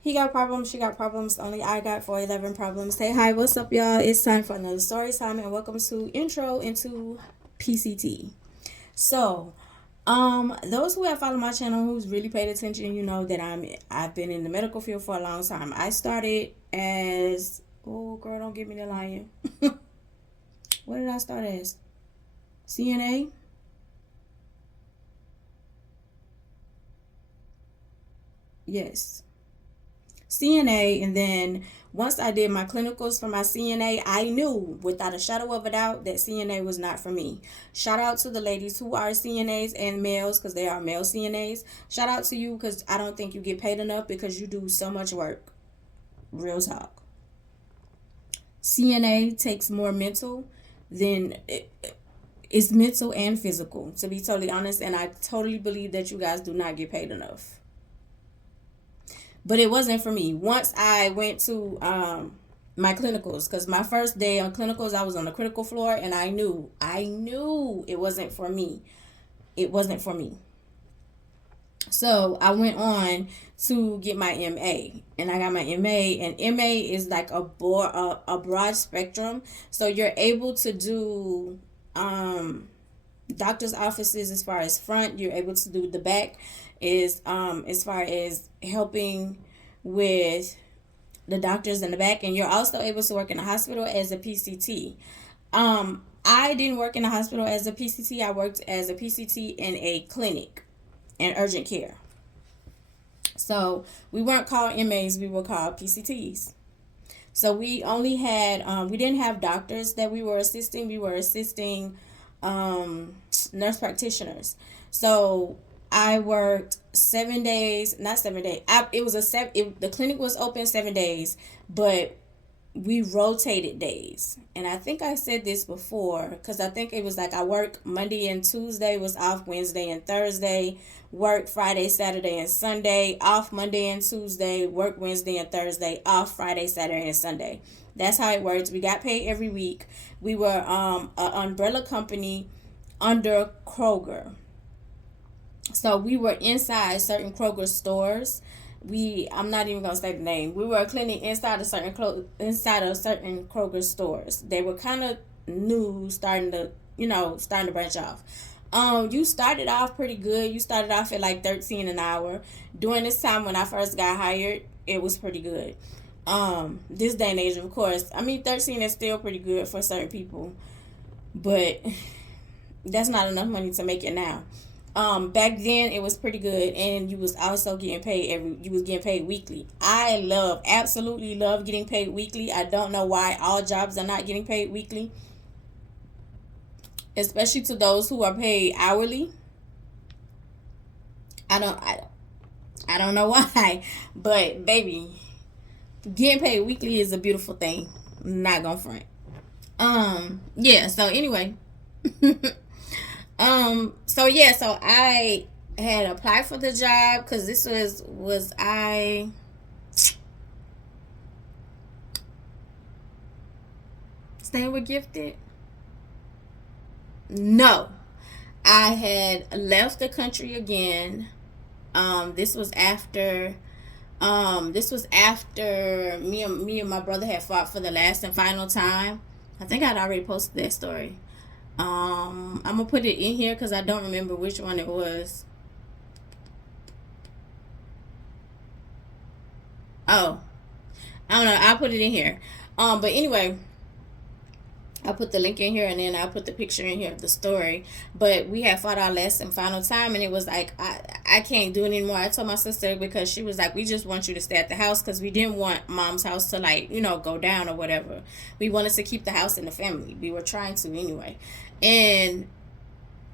He got problems, she got problems, only I got 411 problems. Hey, hi, what's up, y'all? It's time for another story time, and welcome to Intro into PCT. So, those who have followed my channel, who's really paid attention, you know that I've been in the medical field for a long time. I started as, oh girl, don't give me the lion. What did I start as? CNA? Yes. CNA, and then once I did my clinicals for my CNA, I knew without a shadow of a doubt that CNA was not for me. Shout out to the ladies who are CNAs and males, because they are male CNAs. Shout out to you, because I don't think you get paid enough because you do so much work. Real talk. CNA takes more mental than it's mental and physical, to be totally honest, and I totally believe that you guys do not get paid enough. But it wasn't for me. Once I went to my clinicals, because my first day on clinicals, I was on the critical floor, and I knew it wasn't for me. It wasn't for me. So I went on to get my MA, and I got my MA, and MA is like a broad spectrum. So you're able to do doctor's offices as far as front. You're able to do the back is as far as helping with the doctors in the back, and you're also able to work in a hospital as a PCT. I didn't work in a hospital as a PCT. I worked as a PCT in a clinic in urgent care. So we weren't called MAs, we were called PCTs. So we only had we didn't have doctors that we were assisting. We were assisting nurse practitioners. So I worked 7 days, not 7 days. It was the clinic was open 7 days, but we rotated days. And I think I said this before, because I think it was like I work Monday and Tuesday, was off Wednesday and Thursday, work Friday, Saturday, and Sunday, off Monday and Tuesday, work Wednesday and Thursday, off Friday, Saturday, and Sunday. That's how it works. We got paid every week. We were an umbrella company under Kroger. So we were inside certain Kroger stores. I'm not even gonna say the name. We were a clinic inside of certain Kroger stores. They were kind of new, starting to branch off. You started off pretty good. You started off at like 13 an hour. During this time when I first got hired, it was pretty good. This day and age, of course, I mean 13 is still pretty good for certain people, but that's not enough money to make it now. Back then it was pretty good, and you was also getting paid you was getting paid weekly. Absolutely love getting paid weekly. I don't know why all jobs are not getting paid weekly, especially to those who are paid hourly. I don't know why, but baby, getting paid weekly is a beautiful thing. I'm not gonna front. Yeah, so anyway. So I had applied for the job because this was I staying with Gifted? No. I had left the country again. This was after me and my brother had fought for the last and final time. I think I'd already posted that story. I'm gonna put it in here because I don't remember which one it was. Oh, I don't know. I'll put it in here. But anyway, I'll put the link in here, and then I'll put the picture in here of the story. But we had fought our last and final time, and it was like I can't do it anymore. I told my sister, because she was like, we just want you to stay at the house, because we didn't want mom's house to, like, go down or whatever. We wanted to keep the house in the family. We were trying to anyway. And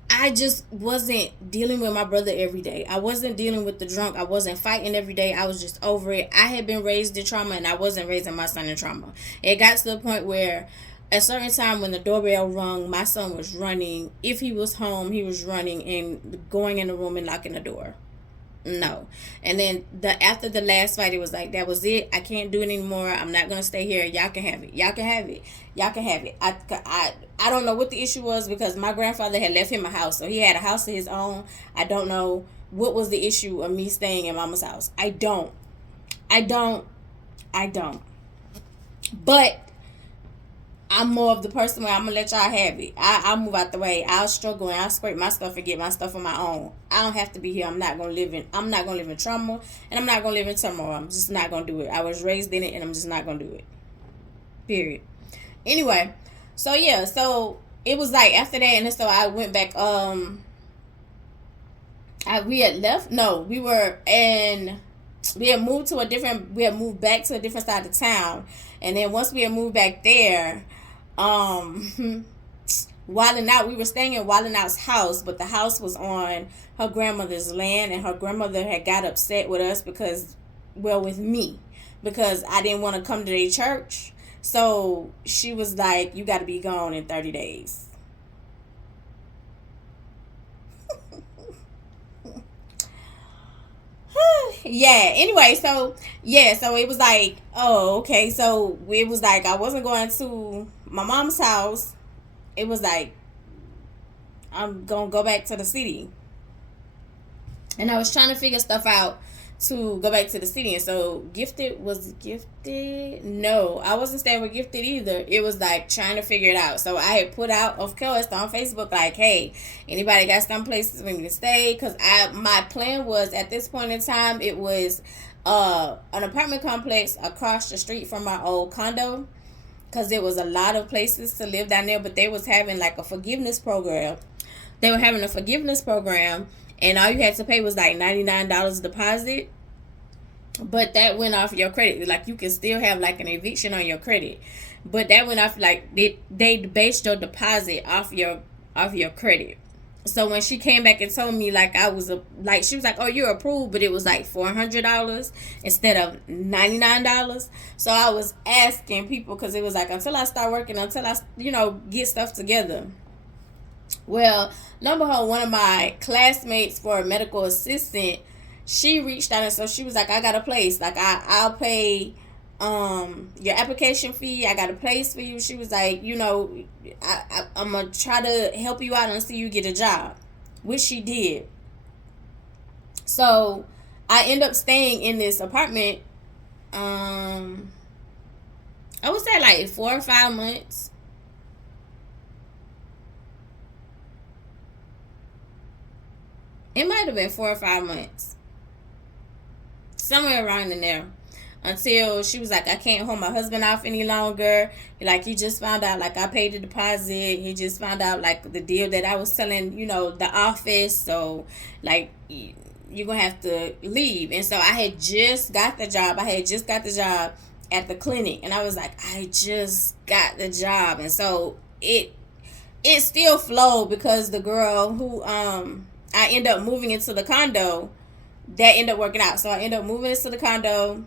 I just wasn't dealing with my brother every day. I wasn't dealing with the drunk. I wasn't fighting every day. I was just over it. I had been raised in trauma, and I wasn't raising my son in trauma. It got to the point where a certain time when the doorbell rung, my son was running. If he was home, he was running and going in the room and locking the door. No. And then after the last fight, it was like, that was it. I can't do it anymore. I'm not going to stay here. Y'all can have it. Y'all can have it. Y'all can have it. I don't know what the issue was, because my grandfather had left him a house. So he had a house of his own. I don't know what was the issue of me staying in mama's house. I don't. I don't. I don't. But I'm more of the person where I'm gonna let y'all have it. I'll move out the way. I'll struggle and I'll scrape my stuff and get my stuff on my own. I don't have to be here. I'm not gonna live in trauma, and I'm not gonna live in turmoil. I'm just not gonna do it. I was raised in it, and I'm just not gonna do it. Period. Anyway, so yeah, so it was like after that, and so I went back. We had left. No, we had moved back to a different side of town, and then once we had moved back there, Wildin' Out, we were staying in Wildin' Out's house, but the house was on her grandmother's land, and her grandmother had got upset with us with me, because I didn't want to come to their church. So she was like, you got to be gone in 30 days. Yeah, anyway, so it was like, oh, okay, so it was like I wasn't going to my mom's house. It was like I'm gonna go back to the city, and I was trying to figure stuff out to go back to the city. And so Gifted no, I wasn't staying with Gifted either. It was like trying to figure it out. So I had put out, of course, on Facebook, like, hey, anybody got some places for me to stay? Because my plan was, at this point in time, it was an apartment complex across the street from my old condo, because there was a lot of places to live down there, but they was having like a forgiveness program. They were having a forgiveness program, and all you had to pay was like $99 deposit, but that went off your credit. Like, you can still have like an eviction on your credit, but that went off, like, they based your deposit off your credit. So when she came back and told me, like, she was like, oh, you're approved, but it was like $400 instead of $99. So I was asking people, because it was like, until I start working, until I get stuff together. Well, number one of my classmates for a medical assistant, she reached out, and so she was like, I got a place. Like, I'll pay your application fee. I got a place for you. She was like, I'm going to try to help you out until you get a job, which she did. So I end up staying in this apartment, I would say like 4 or 5 months. It might have been 4 or 5 months. Somewhere around in there. Until she was like, I can't hold my husband off any longer. Like, he just found out, like, I paid the deposit. He just found out, like, the deal that I was telling, the office. So, like, you're going to have to leave. And so I had just got the job. At the clinic. And I was like, I just got the job. And so it still flowed, because the girl who I ended up moving into the condo, that ended up working out. So I ended up moving into the condo.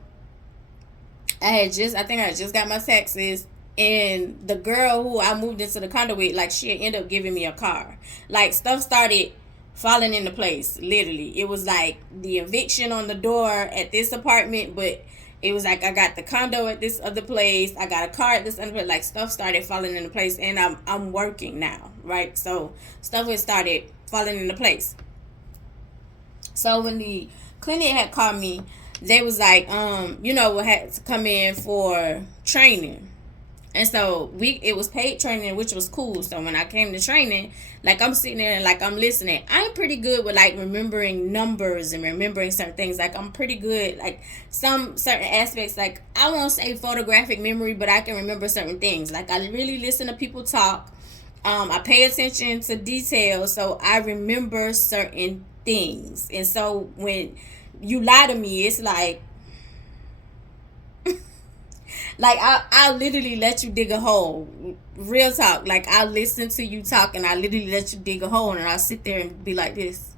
I think I just got my taxes, and the girl who I moved into the condo with, like, she ended up giving me a car. Like, stuff started falling into place, literally. It was like the eviction on the door at this apartment, but it was like I got the condo at this other place, I got a car at this other place. Like, stuff started falling into place, and I'm working now, right? So stuff has started falling into place. So when the clinic had called me, they was like, had to come in for training. And so it was paid training, which was cool. So when I came to training, like, I'm sitting there and, like, I'm listening. I'm pretty good with, like, remembering numbers and remembering certain things. Like, I'm pretty good, like, some certain aspects. Like, I won't say photographic memory, but I can remember certain things. Like, I really listen to people talk. I pay attention to details, so I remember certain things. And so when you lie to me, it's like I'll literally let you dig a hole. Real talk. Like, I'll listen to you talk, and I literally let you dig a hole, and I'll sit there and be like this.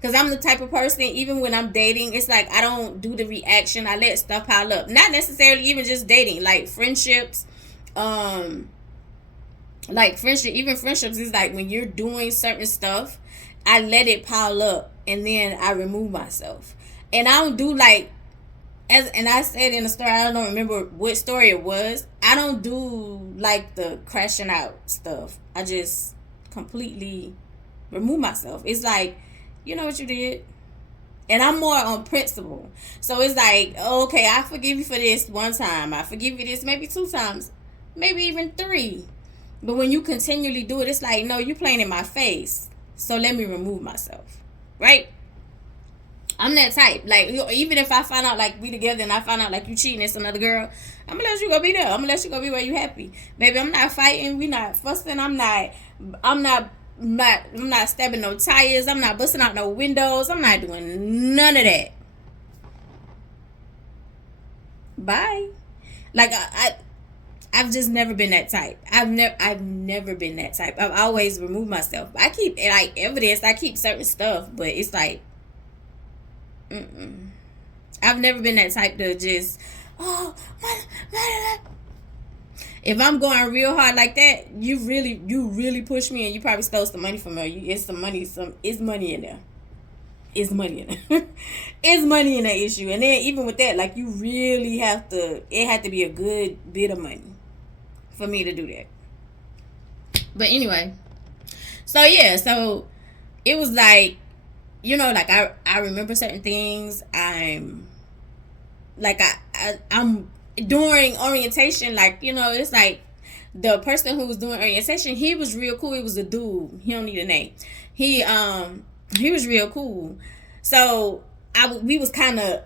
Because I'm the type of person, even when I'm dating, it's like I don't do the reaction. I let stuff pile up. Not necessarily even just dating. Like, friendships. Even friendships is like, when you're doing certain stuff, I let it pile up, and then I remove myself. And I don't do, like, and I said in the story, I don't remember what story it was, I don't do, like, the crashing out stuff. I just completely remove myself. It's like, you know what you did? And I'm more on principle. So it's like, okay, I forgive you for this one time. I forgive you this maybe 2 times, maybe even 3. But when you continually do it, it's like, no, you playing in my face. So let me remove myself. Right? I'm that type. Like, even if I find out, like, we together and I find out, like, you cheating at some other girl, I'm gonna let you go be there. I'm gonna let you go be where you happy. Baby, I'm not fighting. We not fussing. I'm not stabbing no tires. I'm not busting out no windows. I'm not doing none of that. Bye. Like, I've just never been that type. I've never been that type. I've always removed myself. I keep, like, evidence. I keep certain stuff, but it's like, I've never been that type to just, oh, if I'm going real hard like that, you really push me, and you probably stole some money from me. It's money in there. It's money in there. It's money in that issue. And then even with that, like, you really have to, it had to be a good bit of money for me to do that. But anyway, so yeah, so it was like, you know, like, I remember certain things. I'm during orientation, like, you know, it's like the person who was doing orientation, he was real cool. He was a dude. He don't need a name. He was real cool. So we was kind of,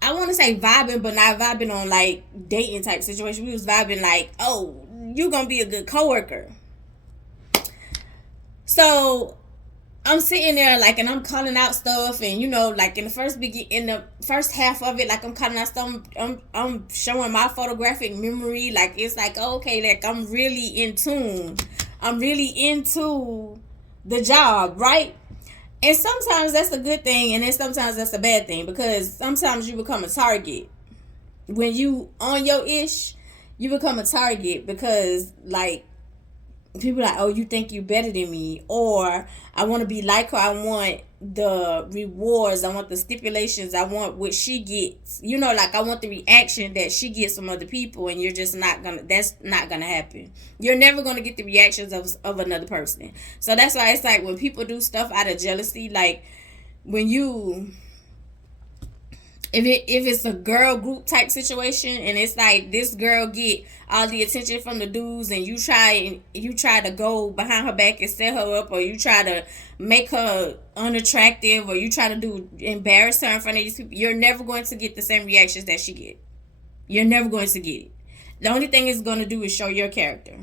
I want to say vibing, but not vibing on like dating type situation. We was vibing like, oh, you gonna be a good coworker. So I'm sitting there, like, and I'm calling out stuff, and, you know, like, in the first half of it, like, I'm calling out stuff. I'm showing my photographic memory, like, it's like, okay, like, I'm really in tune. I'm really into the job, right? And sometimes that's a good thing, and then sometimes that's a bad thing, because sometimes you become a target. When you on your ish, you become a target, because, like, people are like, oh, you think you better than me, or I want to be like her. I want the rewards. I want the stipulations. I want what she gets. You know, like, I want the reaction that she gets from other people, and you're just not gonna. That's not gonna happen. You're never gonna get the reactions of another person. So that's why it's like when people do stuff out of jealousy, like when you. If it's a girl group type situation, and it's like this girl get all the attention from the dudes, and you try to go behind her back and set her up, or you try to make her unattractive, or you try to embarrass her in front of these people, you're never going to get the same reactions that she get. You're never going to get it. The only thing it's going to do is show your character.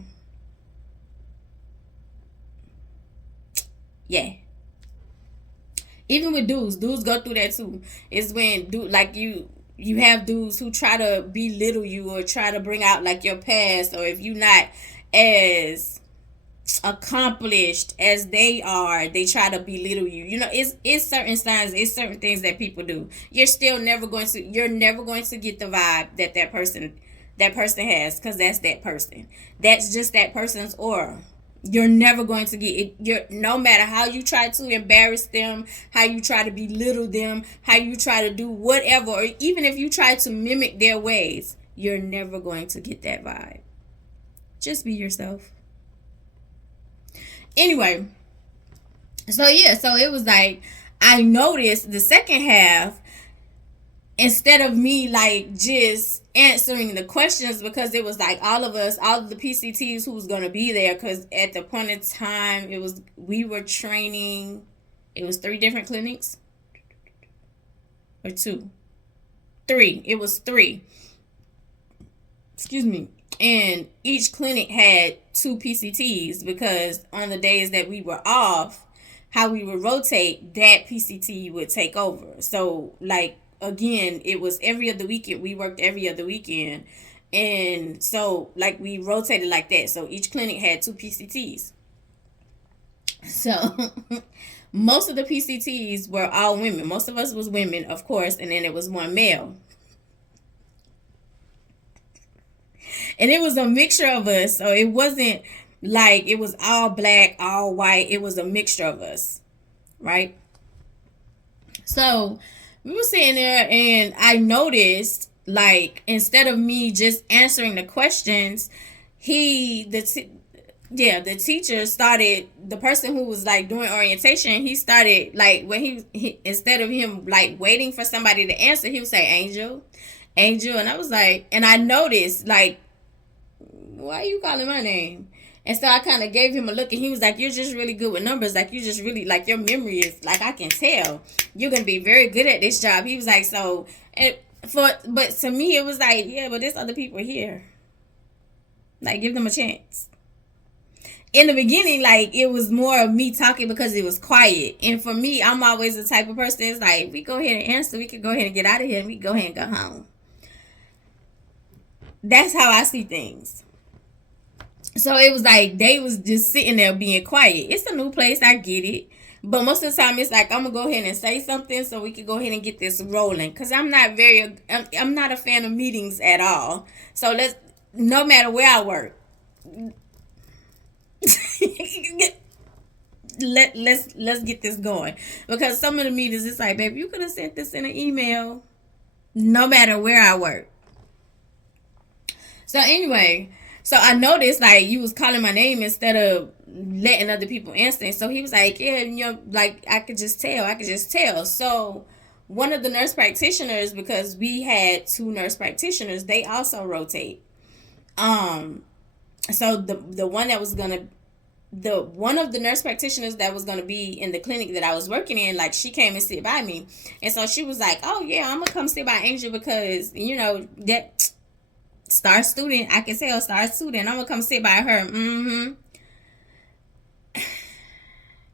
Yeah. Even with dudes go through that too. It's when you have dudes who try to belittle you, or try to bring out like your past, or if you're not as accomplished as they are, they try to belittle you. You know, it's certain signs, it's certain things that people do. You're never going to get the vibe that person has, because that's that person. That's just that person's aura. You're never going to get it. No matter how you try to embarrass them, how you try to belittle them, how you try to do whatever, or even if you try to mimic their ways, you're never going to get that vibe. Just be yourself. Anyway, so yeah, so it was like, I noticed the second half, instead of me like just answering the questions, because it was like all of the PCTs who was going to be there, because at the point in time we were training, it was 3 different clinics, or 2, 3, it was 3, excuse me, and each clinic had 2 PCTs, because on the days that we were off, how we would rotate, that PCT would take over. So like, again, it was every other weekend. We worked every other weekend. And so, like, we rotated like that. So each clinic had 2 PCTs. So most of the PCTs were all women. Most of us was women, of course. And then it was 1 male. And it was a mixture of us. So it wasn't like it was all black, all white. It was a mixture of us. Right? So we were sitting there, and I noticed, like, instead of me just answering the questions, the yeah, the teacher started, the person who was like doing orientation, he started like when he instead of him like waiting for somebody to answer, he would say Angel, Angel, and I was like, and I noticed like, why are you calling my name? And so I kind of gave him a look, and he was like, "You're just really good with numbers. Like you just really like your memory is like I can tell you're gonna be very good at this job." He was like, "So," and but to me it was like, yeah, but there's other people here. Like give them a chance. In the beginning, like it was more of me talking because it was quiet. And for me, I'm always the type of person that's like, we go ahead and answer, we can go ahead and get out of here, and we can go ahead and go home. That's how I see things. So it was like they was just sitting there being quiet. It's a new place, I get it. But most of the time, it's like I'm gonna go ahead and say something so we can go ahead and get this rolling. Cause I'm not a fan of meetings at all. So no matter where I work, let's get this going, because some of the meetings it's like, baby, you could have sent this in an email. No matter where I work. So anyway, so I noticed like you was calling my name instead of letting other people answer. So he was like, yeah, like I could just tell, So one of the nurse practitioners, because we had two nurse practitioners, they also rotate. um so the one that was gonna the one of the nurse practitioners that was going to be in the clinic that I was working in, like she came and sit by me. And so she was like, oh yeah, I'm gonna come sit by Angel because that star student, I can tell, star student, I'm gonna come sit by her.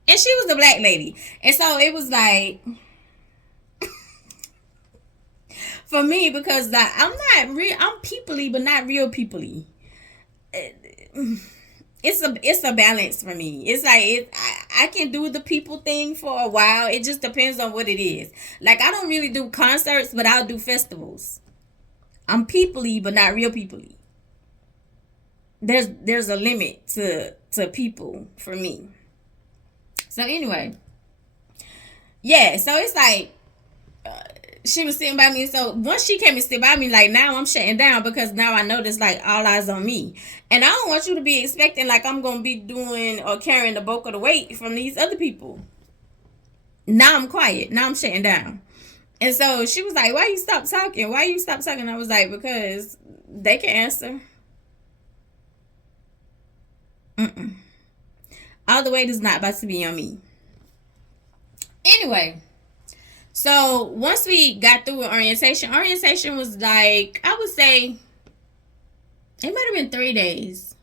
And she was a black lady. And so it was like, for me, because like I'm peoply but not real peoply. It's a balance for me. It's like I can do the people thing for a while. It just depends on what it is. Like I don't really do concerts, but I'll do festivals. I'm peoply but not real peoply. There's a limit to people for me. So anyway, yeah. So it's like she was sitting by me. So once she came and sit by me, like now I'm shutting down because now I know there's like all eyes on me. And I don't want you to be expecting like I'm going to be doing or carrying the bulk of the weight from these other people. Now I'm quiet. Now I'm shutting down. And so she was like, why you stop talking? Why you stop talking? I was like, because they can answer. Mm-mm. All the weight is not about to be on me. Anyway, so once we got through with orientation was like, I would say it might have been 3 days.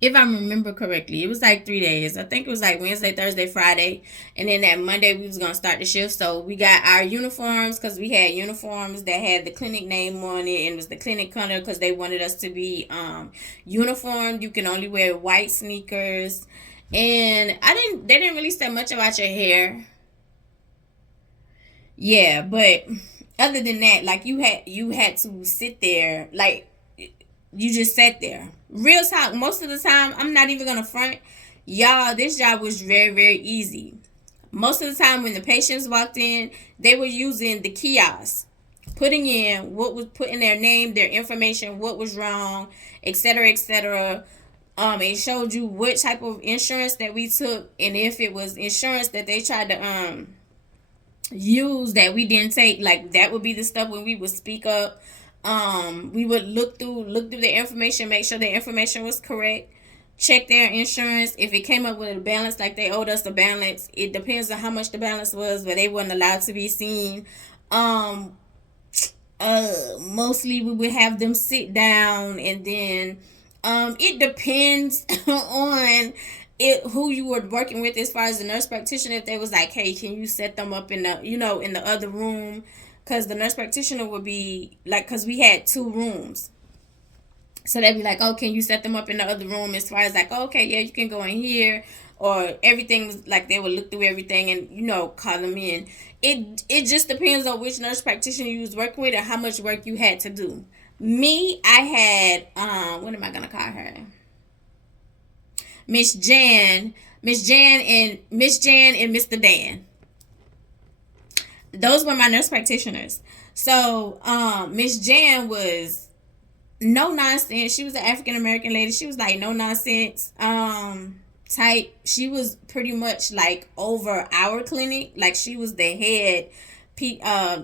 If I remember correctly, it was like 3 days. I think it was like Wednesday, Thursday, Friday. And then that Monday we was going to start the shift. So we got our uniforms, because we had uniforms that had the clinic name on it. And it was the clinic color because they wanted us to be uniformed. You can only wear white sneakers. And they didn't really say much about your hair. Yeah, but other than that, like you had to sit there, like you just sat there. Real talk, most of the time, I'm not even gonna front. Y'all, this job was very, very easy. Most of the time when the patients walked in, they were using the kiosk, putting in what was put in their name, their information, what was wrong, etc., etc. It showed you what type of insurance that we took, and if it was insurance that they tried to use that we didn't take, like that would be the stuff when we would speak up. We would look through the information, make sure the information was correct, check their insurance. If it came up with a balance, like they owed us a balance, it depends on how much the balance was, but they weren't allowed to be seen. Mostly we would have them sit down, and then it depends on who you were working with as far as the nurse practitioner. If they was like, hey, can you set them up in the in the other room, because the nurse practitioner would be like, because we had 2 rooms, so they'd be like, oh, can you set them up in the other room, as far as like, oh, okay, yeah, you can go in here, or everything was like they would look through everything and call them in. It just depends on which nurse practitioner you was working with and how much work you had to do. Me, I had what am I gonna call her? Miss Jan and Mr. Dan. Those were my nurse practitioners. So Miss Jan was no nonsense. She was an African American lady. She was like no nonsense type. She was pretty much like over our clinic. Like she was the head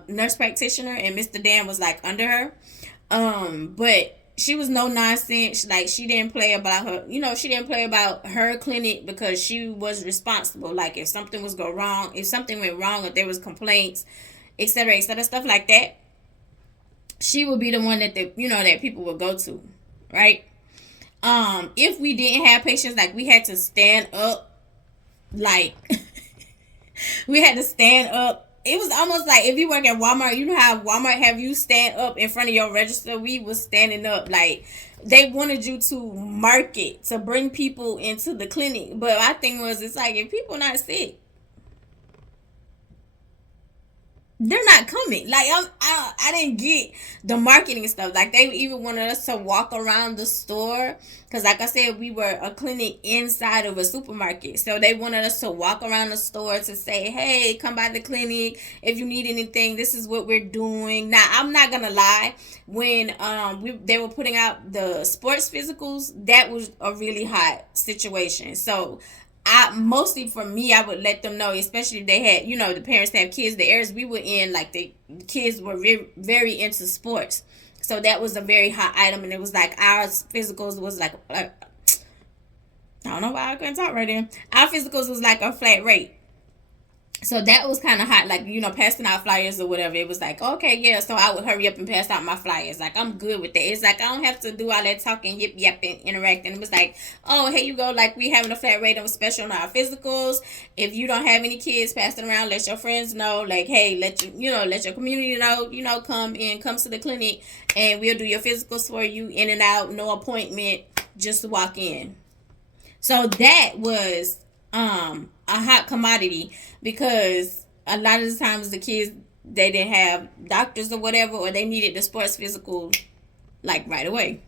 nurse practitioner, and Mr. Dan was like under her. But she was no nonsense. Like she didn't play about her. She didn't play about her clinic because she was responsible. Like if something was go wrong, if something went wrong, if there was complaints, etc., stuff like that, she would be the one that that people would go to, right? If we didn't have patients, like we had to stand up, like we had to stand up. It was almost like if you work at Walmart, you know how Walmart have you stand up in front of your register. We was standing up, like they wanted you to market to bring people into the clinic. But my thing was, it's like if people not sick, they're not coming. Like I didn't get the marketing stuff. Like they even wanted us to walk around the store because, like I said, we were a clinic inside of a supermarket. So they wanted us to walk around the store to say, "Hey, come by the clinic if you need anything. This is what we're doing." Now I'm not gonna lie. When they were putting out the sports physicals, that was a really hot situation. So I mostly for me, I would let them know, especially if they had, the parents have kids. The areas we were in, like the kids were very, very into sports, so that was a very hot item, and it was like our physicals was like I don't know why I couldn't talk right then. Our physicals was like a flat rate. So that was kind of hot, like, passing out flyers or whatever. It was like, okay, yeah. So I would hurry up and pass out my flyers. Like, I'm good with that. It's like, I don't have to do all that talking, yip, yap, and interacting. It was like, oh, here you go. Like, we having a flat rate of special on our physicals. If you don't have any kids, pass it around. Let your friends know. Like, hey, let your community know, come to the clinic and we'll do your physicals for you in and out. No appointment. Just walk in. So that was a hot commodity because a lot of the times the kids, they didn't have doctors or whatever, or they needed the sports physical like right away.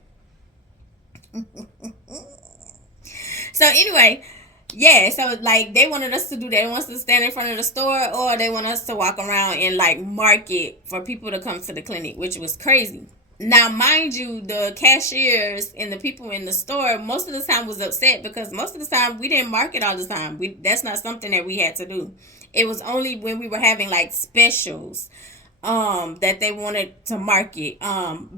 So anyway, yeah, so like they wanted us to do that. They want us to stand in front of the store, or they want us to walk around and like market for people to come to the clinic, which was crazy. Now, mind you, the cashiers and the people in the store most of the time was upset because most of the time we didn't market all the time. That's not something that we had to do. It was only when we were having like specials that they wanted to market.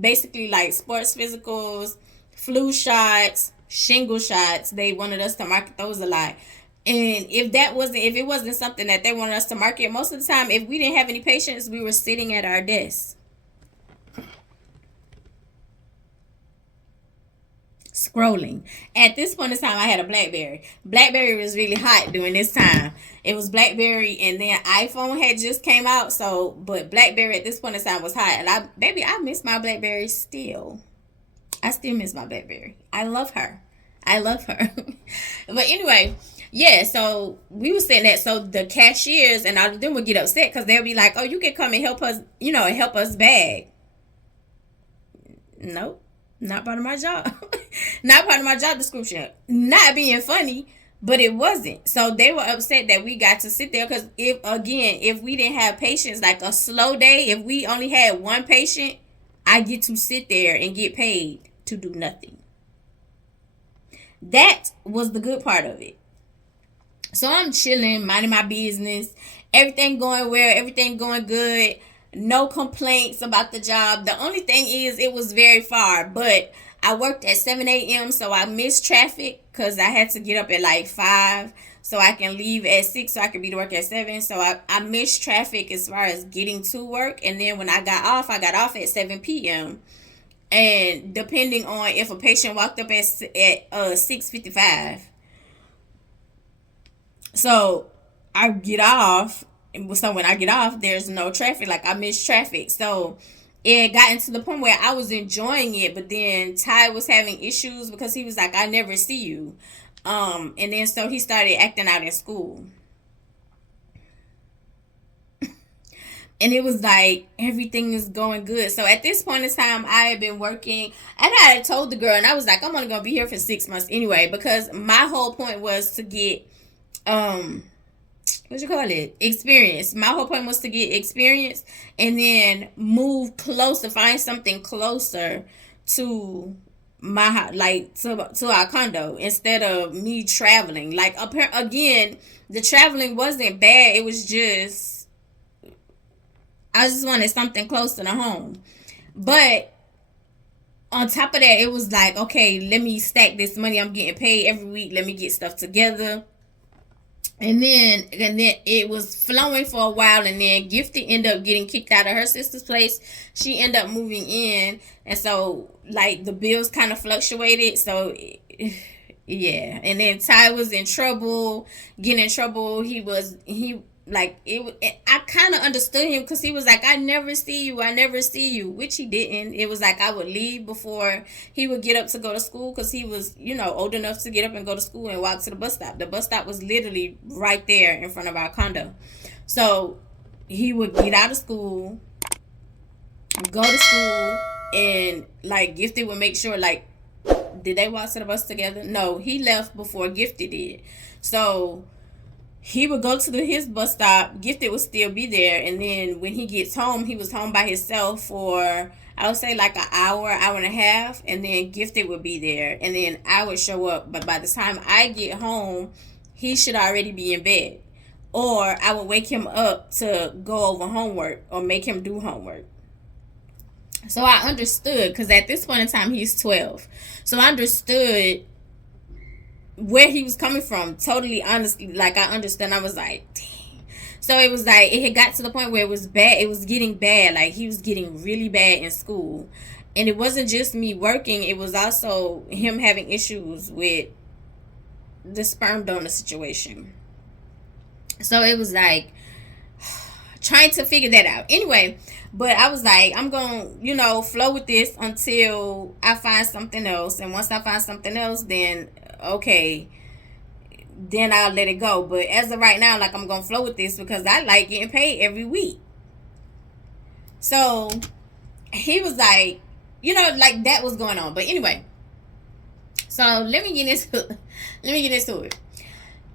Basically like sports physicals, flu shots, shingle shots. They wanted us to market those a lot. And if it wasn't something that they wanted us to market, most of the time if we didn't have any patients, we were sitting at our desks scrolling. At this point in time, I had a BlackBerry. BlackBerry was really hot during this time. It was BlackBerry, and then iPhone had just came out. So, but BlackBerry at this point in time was hot, and I miss my BlackBerry still. I still miss my BlackBerry. I love her. I love her. But anyway, yeah. So we were saying that. So the cashiers and all of them would get upset because they'll be like, "Oh, you can come and help us. Help us bag." Nope. Not part of my job. Not part of my job description. Not being funny, but it wasn't. So they were upset that we got to sit there because if we didn't have patients, like a slow day, if we only had one patient, I get to sit there and get paid to do nothing. That was the good part of it. So I'm chilling, minding my business, everything going well, everything going good. No complaints about the job. The only thing is it was very far, but I worked at 7 a.m. so I missed traffic because I had to get up at like 5 so I can leave at 6 so I can be to work at 7. So I missed traffic as far as getting to work. And then when I got off at 7 p.m. And depending on if a patient walked up at 6:55. So I get off. So when I get off, there's no traffic. Like I missed traffic. So it got into the point where I was enjoying it, but then Ty was having issues because he was like, "I never see you," and then so he started acting out in school, and it was like everything is going good. So at this point in time, I had been working, and I had told the girl, and I was like, "I'm only gonna be here for 6 months anyway," because my whole point was to get experience. My whole point was to get experience and then move closer, find something closer to my house, like to our condo, instead of me traveling. Like, again, the traveling wasn't bad. It was just, I just wanted something close to the home. But on top of that, it was like, okay, let me stack this money I'm getting paid every week. Let me get stuff together. And then it was flowing for a while, and then Gifty ended up getting kicked out of her sister's place. She ended up moving in, and so like the bills kind of fluctuated. So yeah, and then Ty was in trouble, getting in trouble. He like it. I kind of understood him, because he was like, I never see you, I never see you, which he didn't. It was like I would leave before he would get up to go to school, because he was, old enough to get up and go to school and walk to the bus stop. The bus stop was literally right there in front of our condo. So he would get out of school, go to school, and like Gifted would make sure, like, did they walk to the bus together? No, he left before Gifted did. So he would go to his bus stop. Gifted would still be there, and then when he gets home, he was home by himself for, I would say, like an hour and a half, and then Gifted would be there, and then I would show up. But by the time I get home, he should already be in bed, or I would wake him up to go over homework or make him do homework. So I understood, because at this point in time, he's 12. So I understood where he was coming from. Totally, honestly, like, I understand. I was like, dang. So it was like, it had got to the point where it was bad. It was getting bad. Like, he was getting really bad in school. And it wasn't just me working. It was also him having issues with the sperm donor situation. So it was like, trying to figure that out. Anyway, but I was like, I'm going to, flow with this until I find something else. And once I find something else, then, okay, then I'll let it go. But as of right now, like, I'm going to flow with this because I like getting paid every week. So he was like, like, that was going on. But anyway, so let me get into it.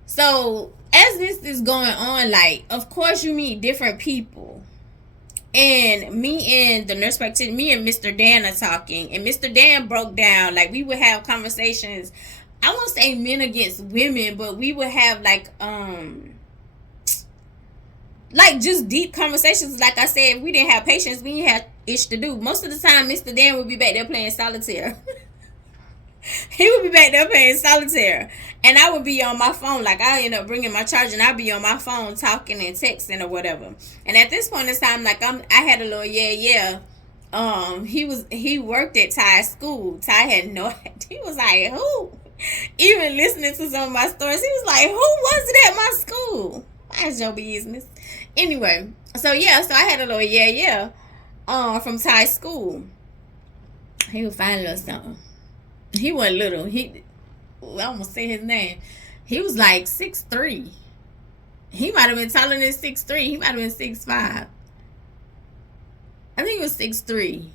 So as this is going on, like, of course you meet different people. And me and the nurse practitioner, me and Mr. Dan are talking. And Mr. Dan broke down, like, we would have conversations. I won't say men against women, but we would have, like just deep conversations. Like I said, if we didn't have patience, we didn't have ish to do. Most of the time, Mr. Dan would be back there playing solitaire. He would be back there playing solitaire, and I would be on my phone. Like, I end up bringing my charger, and I'd be on my phone talking and texting or whatever. And at this point in time, like, I had a little he worked at Ty's school. Ty had no idea. He was like, who? Even listening to some of my stories, he was like, who was it at my school? That's your business. Anyway, so I had a little from Ty's school. He would find a little something. He wasn't little. I almost say his name. He was like 6'3". He might have been taller than 6'3". He might have been 6'5". I think he was 6'3".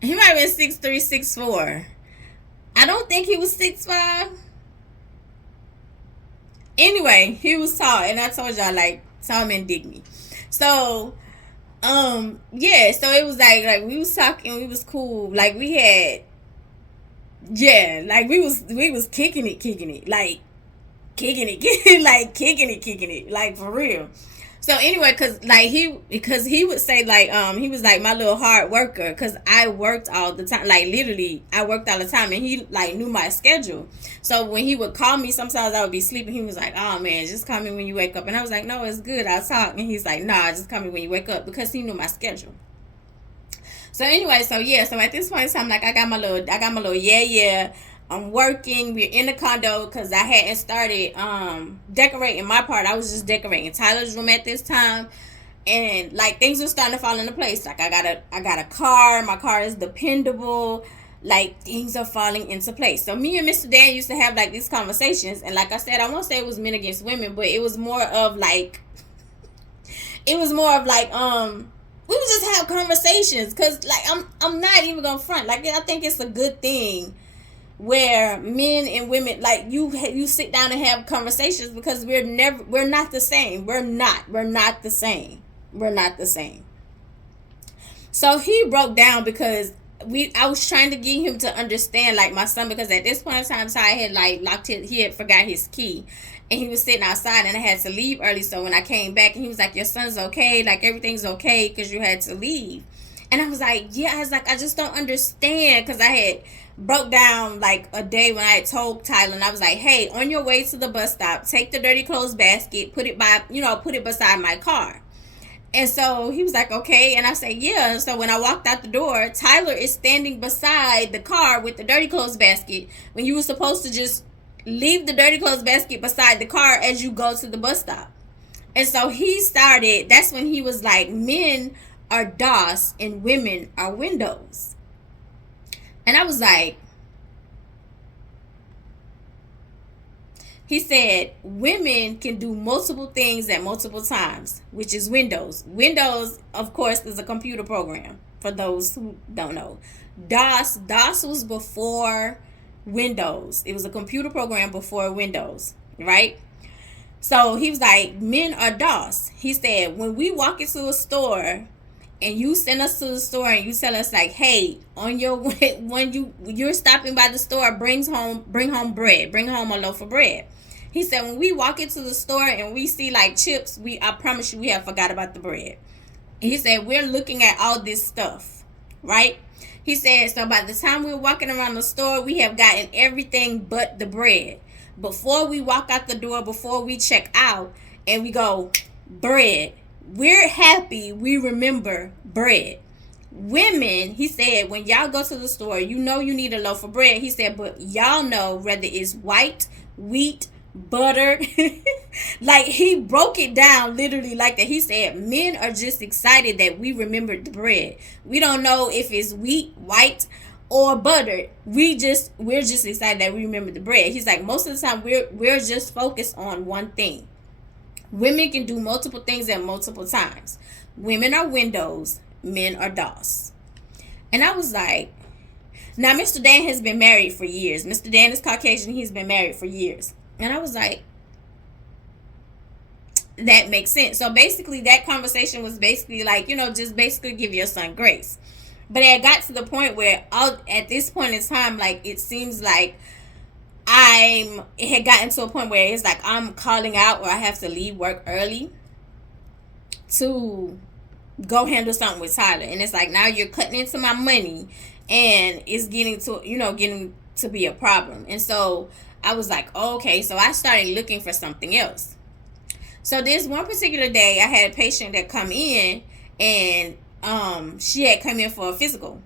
He might have been 6'3", 6'4". I don't think he was 6'5". Anyway, he was tall, and I told y'all, like, tall men dig me. So so it was like we was talking, we was cool, like, we had, like, we was kicking it, like, kicking it, like, for real. So anyway, because he would say, like, he was like my little hard worker, because I worked all the time, like, literally I worked all the time, and he, like, knew my schedule. So when he would call me, sometimes I would be sleeping. He was like, oh man, just call me when you wake up. And I was like, no, it's good, I'll talk. And he's like, nah, just call me when you wake up, because he knew my schedule. So anyway, so at this point in time, like, I got my little I'm working. We're in the condo, because I hadn't started decorating my part. I was just decorating Tyler's room at this time, and, like, things were starting to fall into place. Like, I got a car. My car is dependable. Like, things are falling into place. So me and Mr. Dan used to have, like, these conversations, and like I said, I won't say it was men against women, but it was more of like we would just have conversations, because, like, I'm not even gonna front. Like, I think it's a good thing where men and women, like, you sit down and have conversations, because we're not the same. We're not the same. So he broke down because I was trying to get him to understand, like, my son, because at this point in time, Ty had like locked it, he had forgot his key, and he was sitting outside, and I had to leave early. So when I came back, and he was like, "Your son's okay, like everything's okay, because you had to leave." And I was like, "Yeah," I was like, "I just don't understand," because I had broke down like a day when I had told Tyler, and I was like, "Hey, on your way to the bus stop, take the dirty clothes basket, put it by, put it beside my car." And so he was like, "Okay." And I said, "Yeah." And so when I walked out the door, Tyler is standing beside the car with the dirty clothes basket, when you were supposed to just leave the dirty clothes basket beside the car as you go to the bus stop. And so that's when he was like, "Men are DOS and women are Windows." And I was like, he said, "Women can do multiple things at multiple times," which is Windows. Windows, of course, is a computer program, for those who don't know. DOS was before Windows. It was a computer program before Windows, right? So he was like, "Men are DOS." He said, "When we walk into a store and you send us to the store and you tell us like, hey, on your way, when you're stopping by the store, bring home bread, bring home a loaf of bread." He said, "When we walk into the store and we see like chips, I promise you we have forgot about the bread." He said, "We're looking at all this stuff, right?" He said, "So by the time we're walking around the store, we have gotten everything but the bread. Before we walk out the door, before we check out, and we go, bread. We're happy we remember bread. Women," he said, "when y'all go to the store, you need a loaf of bread." He said, "But y'all know whether it's white, wheat, butter." Like, he broke it down literally like that. He said, "Men are just excited that we remembered the bread. We don't know if it's wheat, white, or butter. We're just excited that we remember the bread." He's like, "Most of the time we're just focused on one thing. Women can do multiple things at multiple times. Women are Windows, men are DOS." And I was like, now Mr. Dan has been married for years. Mr. Dan is Caucasian. He's been married for years. And I was like, that makes sense. So basically that conversation was basically like, just basically give your son grace. But it got to the point where at this point in time, like, it seems like it had gotten to a point where it's like I'm calling out, or I have to leave work early to go handle something with Tyler. And it's like, now you're cutting into my money, and it's getting to be a problem. And so I was like, okay. So I started looking for something else. So this one particular day, I had a patient that come in, and she had come in for a physical.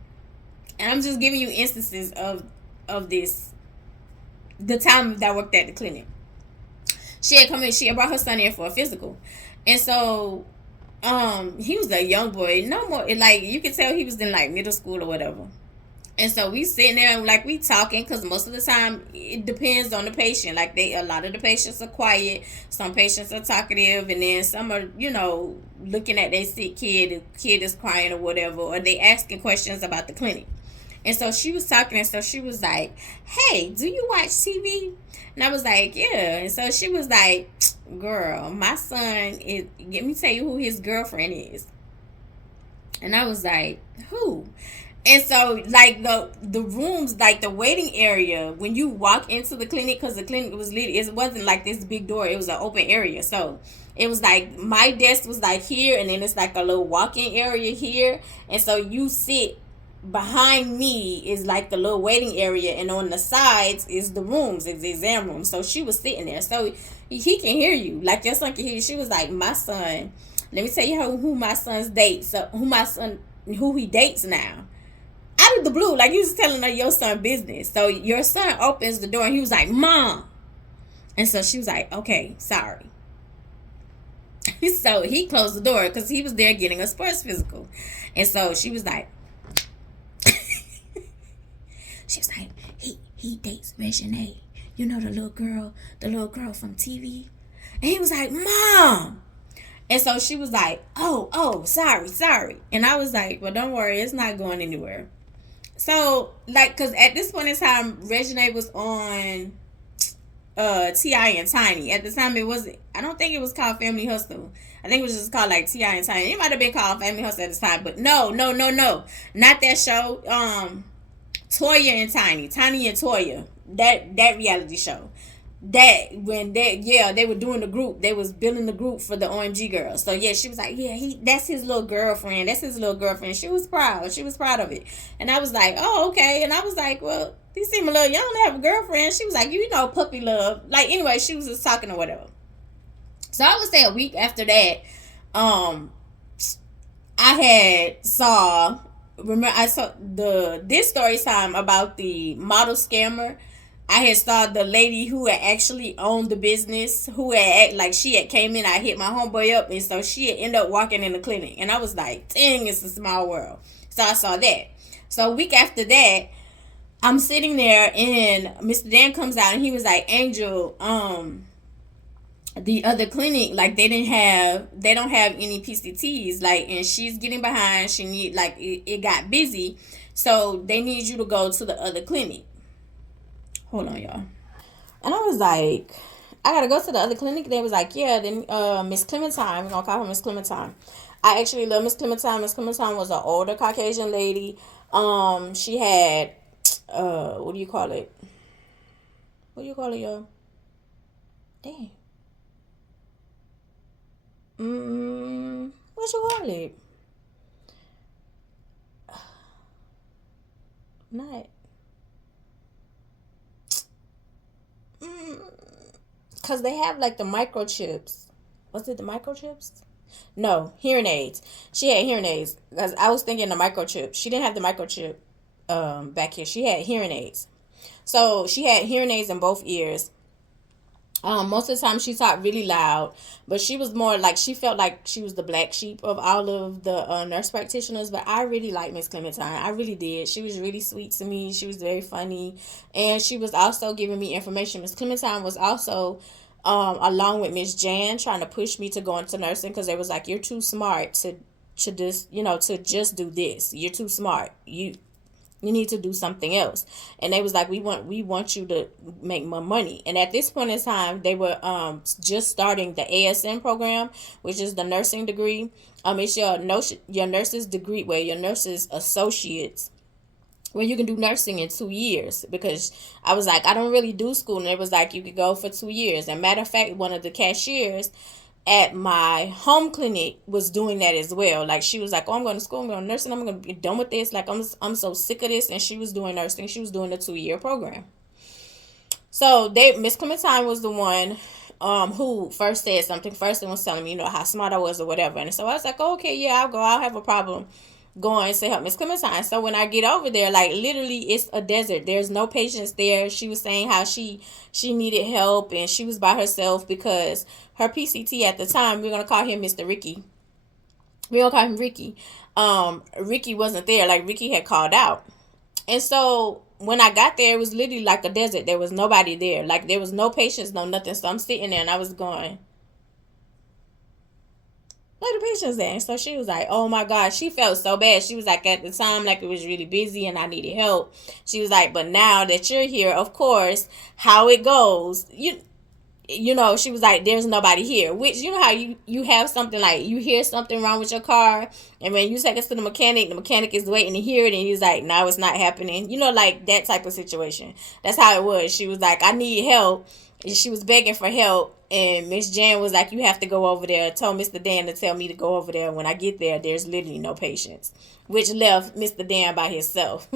And I'm just giving you instances of this, the time that I worked at the clinic. She had come in, she had brought her son in for a physical. And so he was a young boy, no more, like, you could tell he was in like middle school or whatever. And so we sitting there and like we talking, because most of the time it depends on the patient. Like, a lot of the patients are quiet, some patients are talkative, and then some are, looking at their sick kid. The kid is crying or whatever, or they asking questions about the clinic. And so she was talking, and so she was like, "Hey, do you watch TV?" And I was like, "Yeah." And so she was like, "Girl, my son is, let me tell you who his girlfriend is." And I was like, "Who?" And so, like, the rooms, like the waiting area, when you walk into the clinic, because the clinic was lit, it wasn't like this big door, it was an open area. So it was like, my desk was like here, and then it's like a little walk-in area here. And so you sit, behind me is like the little waiting area, and on the sides is the rooms, is the exam room. So she was sitting there, so he can hear you, like your son can hear you. She was like, "My son, let me tell you who my son's dates, who he dates now." Out of the blue, like, you was telling her your son business. So your son opens the door, and he was like, "Mom." And so she was like, "Okay, sorry." So he closed the door because he was there getting a sports physical. And so she was like, he dates Regine, the little girl from TV. And he was like, "Mom." And so she was like, oh, sorry. And I was like, "Well, don't worry, it's not going anywhere." So, like, because at this point in time, Regine was on T.I. and Tiny. At the time it was, I don't think it was called Family Hustle. I think it was just called like T.I. and Tiny. It might have been called Family Hustle at the time, but no, no, no, no. Not that show. Toya and Tiny. Tiny and Toya. That reality show. That when they were doing the group, they was building the group for the OMG girls. So yeah, she was like, yeah, that's his little girlfriend. That's his little girlfriend. She was proud. She was proud of it. And I was like, oh, okay. And I was like, well, these seem a little young to have a girlfriend. She was like, you know, puppy love. Like, anyway, she was just talking or whatever. So I would say a week after that, I had saw, remember, I saw this story time about the model scammer. I had saw the lady who had actually owned the business, who had like she had came in. I hit my homeboy up, and so she had ended up walking in the clinic, and I was like, "Dang, it's a small world." So I saw that. So a week after that, I'm sitting there, and Mr. Dan comes out, and he was like, "Angel, the other clinic, like they don't have any PCTs, like, and she's getting behind. She need like it got busy, so they need you to go to the other clinic." Hold on, y'all. And I was like, I gotta go to the other clinic. They was like, yeah, then Miss Clementine, we're gonna call her Miss Clementine. I actually love Miss Clementine. Miss Clementine was an older Caucasian lady. She had what do you call it? What do you call it, y'all? Dang. What you call it? Not. Because they have like the microchips. Was it the microchips? No, hearing aids. She had hearing aids. Because I was thinking the microchip. She didn't have the microchip back here. She had hearing aids. So she had hearing aids in both ears. Most of the time she talked really loud, but she was more like, she felt like she was the black sheep of all of the nurse practitioners. But I really liked Miss Clementine. I really did. She was really sweet to me. She was very funny, and she was also giving me information. Miss Clementine was also, along with Miss Jan, trying to push me to go into nursing, because they was like, you're too smart to just, to just do this. You're too smart. You need to do something else. And they was like, we want you to make more money. And at this point in time, they were just starting the ASN program, which is the nursing degree. It's your nurse's degree, where your nurse's associates, where you can do nursing in 2 years. Because I was like, I don't really do school, and it was like, you could go for 2 years. And matter of fact, one of the cashiers at my home clinic was doing that as well. Like, she was like, oh, I'm going to school, I'm going to nursing, I'm going to be done with this. Like, I'm so sick of this. And she was doing nursing. She was doing the 2-year program. So Miss Clementine was the one who first said something first, and was telling me, how smart I was or whatever. And so I was like, oh, okay, yeah, I'll go. I'll have a problem going to help Miss Clementine. So when I get over there, like, literally it's a desert. There's no patients there. She was saying how she needed help, and she was by herself because her PCT at the time, we're gonna call him Mr. Ricky. We're gonna call him Ricky. Ricky wasn't there. Like, Ricky had called out. And so when I got there, it was literally like a desert. There was nobody there. Like, there was no patients, no nothing. So I'm sitting there, and I was going, like, the patients there. And so she was like, oh my God, she felt so bad. She was like, at the time, like, it was really busy and I needed help. She was like, but now that you're here, of course, how it goes, she was like, there's nobody here. Which, how you have something, like, you hear something wrong with your car, and when you take us to the mechanic is waiting to hear it, and he's like, no, it's not happening. Like, that type of situation. That's how it was. She was like, I need help. And she was begging for help. And Miss Jan was like, you have to go over there. Told Mr. Dan to tell me to go over there. When I get there, there's literally no patients. Which left Mr. Dan by himself.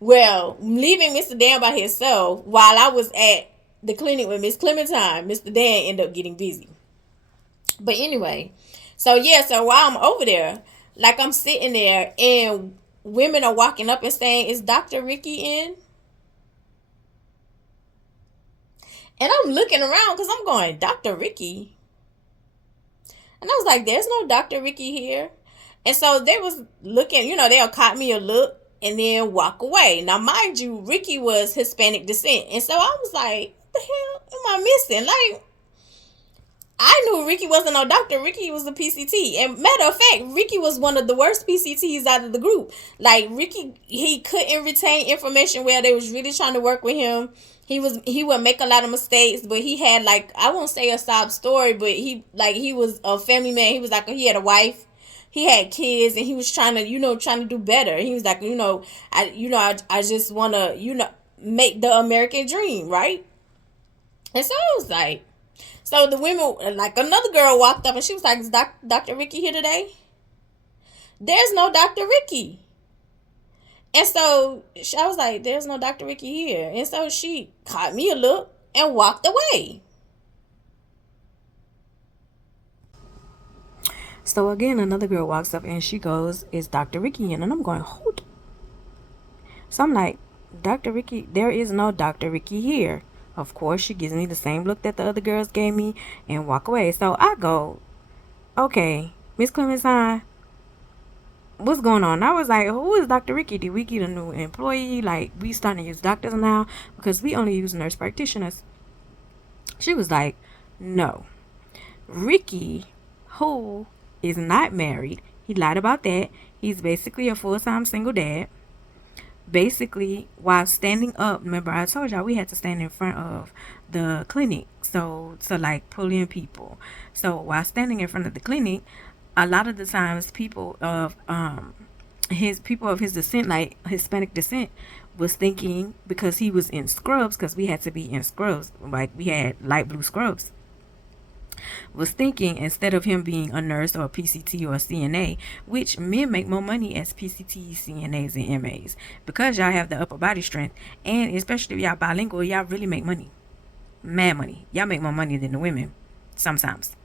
Well, leaving Mr. Dan by himself, while I was at the clinic with Miss Clementine, Mr. Dan ended up getting busy. But anyway, so while I'm over there, like, I'm sitting there, and women are walking up and saying, is Dr. Ricky in? And I'm looking around because I'm going, Dr. Ricky? And I was like, there's no Dr. Ricky here. And so they was looking, they'll caught me a look and then walk away. Now, mind you, Ricky was Hispanic descent. And so I was like, what the hell am I missing? Like, I knew Ricky wasn't no doctor. Ricky was a PCT. And matter of fact, Ricky was one of the worst PCTs out of the group. Like Ricky, he couldn't retain information where they was really trying to work with him. He would make a lot of mistakes, but he had like, I won't say a sob story, but he was a family man. He was like, he had a wife, he had kids, and he was trying to trying to do better. He was like, I just want to make the American dream, right? And so I was like, so the women, like another girl walked up and she was like, "Is Dr. Ricky here today?" There's no Dr. Ricky. And so I was like, "There's no Dr. Ricky here." And so she caught me a look and walked away. So again, another girl walks up and she goes, "Is Dr. Ricky in?" And I'm going, "Hold." So I'm like, "Dr. Ricky, there is no Dr. Ricky here." Of course, she gives me the same look that the other girls gave me and walk away. So I go, "Okay, Miss Clementine, what's going on?" I was like, "Who is Dr. Ricky? Did we get a new employee? Like, we starting to use doctors now? Because we only use nurse practitioners." She was like, "No. Ricky, who is not married, he lied about that. He's basically a full-time single dad. Basically, while standing up, remember I told y'all we had to stand in front of the clinic, so to like pull in people. So while standing in front of the clinic, a lot of the times people of his descent, like Hispanic descent, was thinking, because he was in scrubs, because we had to be in scrubs, like we had light blue scrubs, was thinking instead of him being a nurse or a PCT or a CNA, which men make more money as PCTs, CNAs, and MAs, because y'all have the upper body strength, and especially if y'all bilingual, y'all really make money, mad money. Y'all make more money than the women sometimes.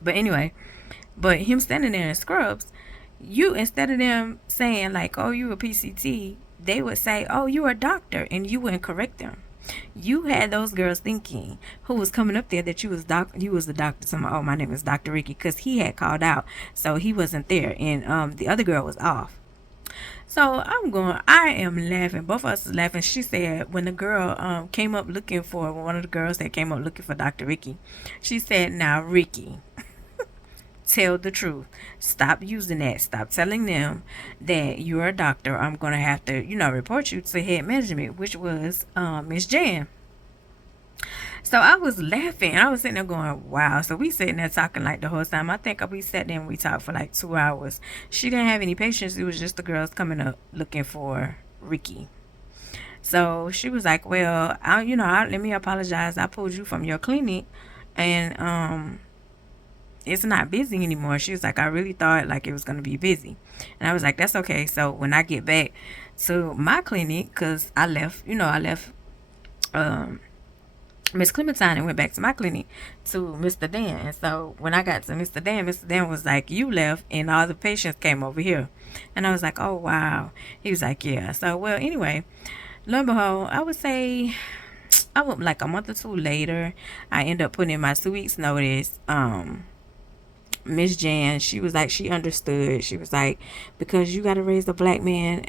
But anyway, but him standing there in scrubs, instead of them saying like, "Oh, you a PCT," they would say, "Oh, you a doctor," and you wouldn't correct them. You had those girls thinking, who was coming up there, that you was the doctor. Some, "Oh, my name is Dr. Ricky," because he had called out, so he wasn't there, and the other girl was off. So I am laughing. Both of us is laughing. She said, when the girl came up looking for, one of the girls that came up looking for Dr. Ricky, she said, "Now, Ricky, tell the truth. Stop using that. Stop telling them that you're a doctor. I'm going to have to, report you to head management," which was Miss Jan. So I was laughing. I was sitting there going, wow. So we sitting there talking like the whole time. I think we sat there and we talked for like 2 hours. She didn't have any patients. It was just the girls coming up looking for Ricky. So she was like, "Well, let me apologize. I pulled you from your clinic, and it's not busy anymore." She was like, "I really thought like it was going to be busy." And I was like, "That's okay." So when I get back to my clinic, because I left Miss Clementine and went back to my clinic to Mr. Dan. And so when I got to Mr. Dan was like, "You left and all the patients came over here." And I was like, "Oh, wow." He was like, "Yeah." So, well, anyway, lo and behold, I would say I went like a month or two later, I ended up putting in my 2 weeks notice. Miss Jan, she was like, she understood. She was like, "Because you got to raise a black man."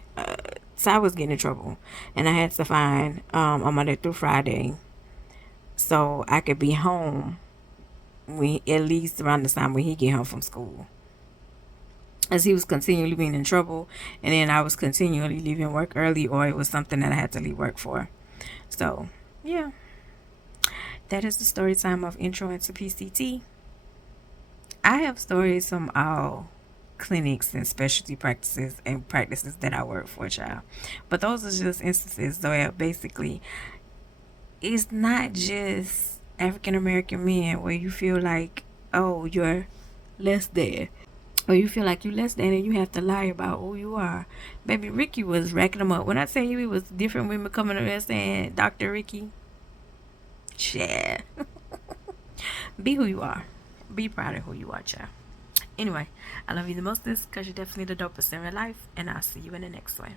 So I was getting in trouble, and I had to find on Monday through Friday, so I could be home at least around the time when he get home from school, as he was continually being in trouble, and then I was continually leaving work early, or it was something that I had to leave work for. So yeah, that is the story time of intro into PCT. I have stories from all clinics and specialty practices and practices that I work for, child. But those are just instances. So basically, it's not just African American men where you feel like, oh, you're less than, or you feel like you're less than and you have to lie about who you are. Baby, Ricky was racking them up. When I tell you it was different women coming up there saying, "Dr. Ricky," yeah. Be who you are. Be proud of who you are, child. Anyway, I love you the most because you're definitely the dopest in real life, and I'll see you in the next one.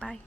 Bye.